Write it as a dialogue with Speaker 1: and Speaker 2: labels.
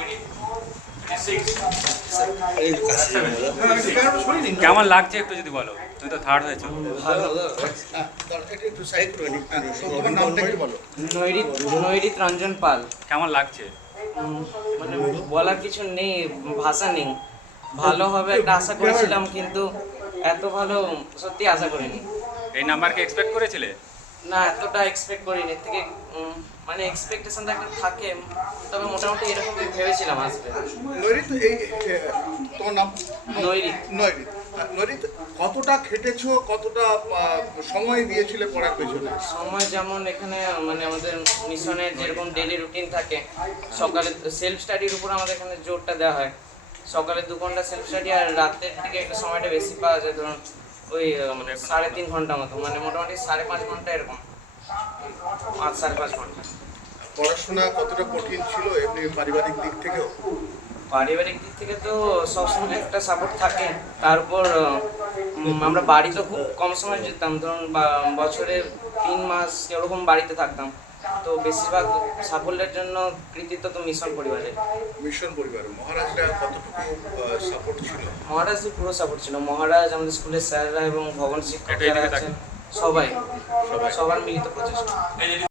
Speaker 1: কেমন লাগছে একটু যদি বলো, তুমি তো থার্ড হয়েছো।
Speaker 2: নৈরিত রঞ্জন পাল।
Speaker 1: কেমন লাগছে?
Speaker 2: মানে বলার কিছু নেই, ভাষা নেই। ভালো হবে একটা আশা করেছিলাম, কিন্তু এত ভালো সত্যি আশা করিনি।
Speaker 1: এই নাম্বারকে এক্সপেক্ট করেছিলে?
Speaker 2: না, এতটা এক্সপেক্ট করিনি। এর থেকে মানে এক্সপেকটেশনটা একটা থাকে, তবে মোটামুটি এরকম ভেবেছিলাম আসবে।
Speaker 3: নৈরিত, এই তোমার নাম?
Speaker 2: নৈরিত।
Speaker 3: নৈরিত, নৈরিত, কতটা খেটেছো, কতটা সময় দিয়েছিলে পড়ার পেছনে?
Speaker 2: সময় যেমন এখানে মানে আমাদের মিশনের যেরকম ডেইলি রুটিন থাকে, সকালে সেলফ স্টাডির উপর আমাদের এখানে জোরটা দেওয়া হয়। সকালে 2 ঘন্টা সেলফ স্টাডি, আর রাতের দিকে একটু সময়টা বেশি পাওয়া যায়, ধরুন ওই মানে 3.5 ঘন্টা মতো, মানে মোটামুটি 5.5 ঘন্টা এরকম, 5-5.5 ঘন্টা।
Speaker 3: পড়াশোনা কতটা কঠিন ছিল এমনি পারিবারিক দিক থেকেও?
Speaker 2: পারিবারিক দিক থেকে তো সবসময় একটা সাপোর্ট থাকে, তারপর আমরা বাড়ি তো খুব কম সময় যেতাম, ধরুন বছরে 3 মাস এরকম বাড়িতে থাকতাম। তো বেশিরভাগ সাফল্যের জন্য কৃতিত্ব তো মিশন পরিবারের।
Speaker 3: মিশন পরিবার, মহারাজরা কতটুকু সাপোর্ট ছিল?
Speaker 2: মহারাজের পুরো সাপোর্ট ছিল। মহারাজ, আমাদের স্কুলের স্যাররা এবং ভবন শিক্ষক যারা আছেন, সবাই, সবার মিলিত প্রচেষ্টা।